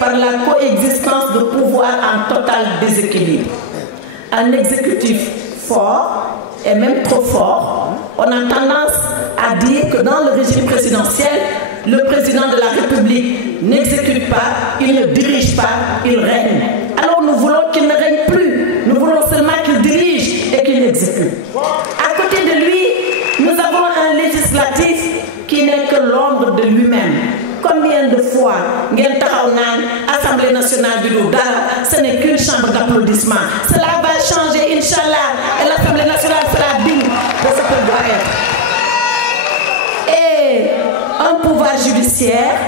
par la coexistence de pouvoirs en total déséquilibre. Un exécutif fort, et même trop fort, on a tendance à dire que dans le régime présidentiel, le président de la République n'exécute pas, il ne dirige pas, il règne. Alors nous voulons qu'il ne règne plus, nous voulons seulement qu'il dirige et qu'il exécute. À côté de lui, nous avons un législatif qui n'est que l'ombre de lui-même. Combien de fois, Assemblée nationale du Douda, ce n'est qu'une chambre d'applaudissement. Cela va changer, Inch'Allah, et l'Assemblée nationale sera digne de ce qu'elle doit être. Et un pouvoir judiciaire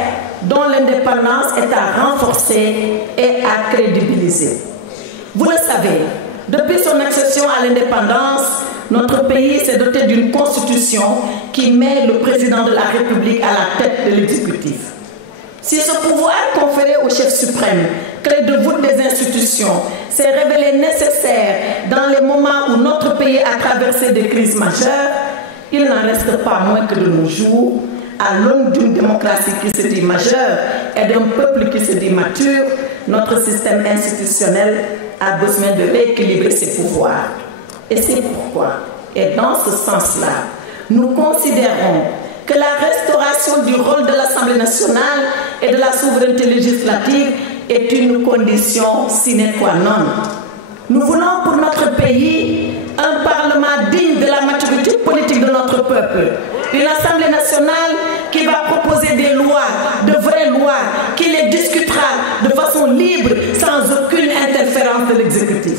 dont l'indépendance est à renforcer et à crédibiliser. Vous le savez, depuis son accession à l'indépendance, notre pays s'est doté d'une constitution qui met le président de la République à la tête de l'exécutif. Si ce pouvoir conféré au chef suprême, clé de voûte des institutions, s'est révélé nécessaire dans les moments où notre pays a traversé des crises majeures, il n'en reste pas moins que de nos jours, à l'aune d'une démocratie qui se dit majeure et d'un peuple qui se dit mature, notre système institutionnel a besoin de rééquilibrer ses pouvoirs. Et c'est pourquoi, et dans ce sens-là, nous considérons que la restauration du rôle de l'Assemblée nationale et de la souveraineté législative est une condition sine qua non. Nous voulons pour notre pays un Parlement digne de la maturité politique de notre peuple, une Assemblée nationale qui va proposer des lois, de vraies lois, qui les discutera de façon libre, sans aucune interférence de l'exécutif.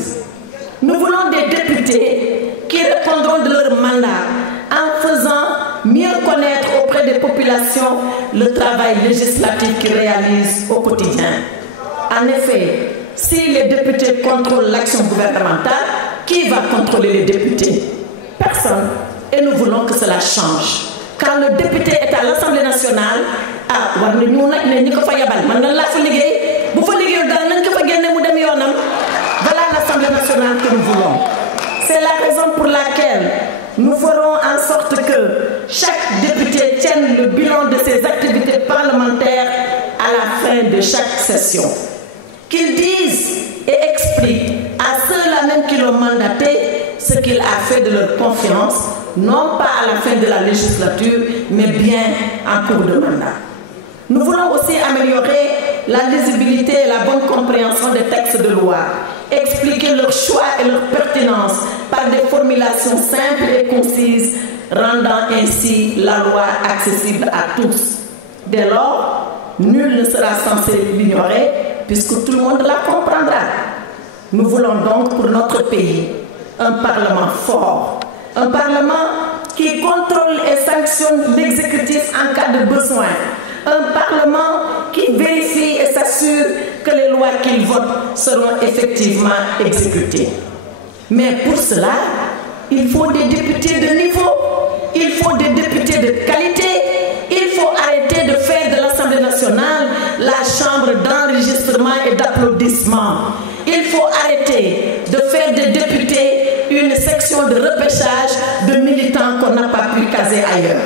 Nous voulons des députés qui répondront de leur mandat en faisant mieux connaître auprès des populations le travail législatif qu'ils réalisent au quotidien. En effet, si les députés contrôlent l'action gouvernementale, qui va contrôler les députés? Personne. Et nous voulons que cela change. Quand le député est à l'Assemblée nationale, voilà l'Assemblée nationale que nous voulons. C'est la raison pour laquelle nous ferons en sorte que chaque député tienne le bilan de ses activités parlementaires à la fin de chaque session. Qu'ils disent et expliquent à ceux-là même qui l'ont mandaté ce qu'il a fait de leur confiance, non pas à la fin de la législature, mais bien en cours de mandat. Nous voulons aussi améliorer la lisibilité et la bonne compréhension des textes de loi, expliquer leur choix et leur pertinence par des formulations simples et concises, rendant ainsi la loi accessible à tous. Dès lors, nul ne sera censé l'ignorer puisque tout le monde la comprendra. Nous voulons donc pour notre pays un Parlement fort, un Parlement qui contrôle et sanctionne l'exécutif en cas de besoin, un Parlement qui vérifie et s'assure que les lois qu'il vote seront effectivement exécutées. Mais pour cela, il faut des députés de niveau, il faut des députés de qualité, il faut arrêter de faire de l'Assemblée nationale la chambre d'enregistrement et d'applaudissement. Il faut arrêter de faire des députés une section de repêchage de militants qu'on n'a pas pu caser ailleurs.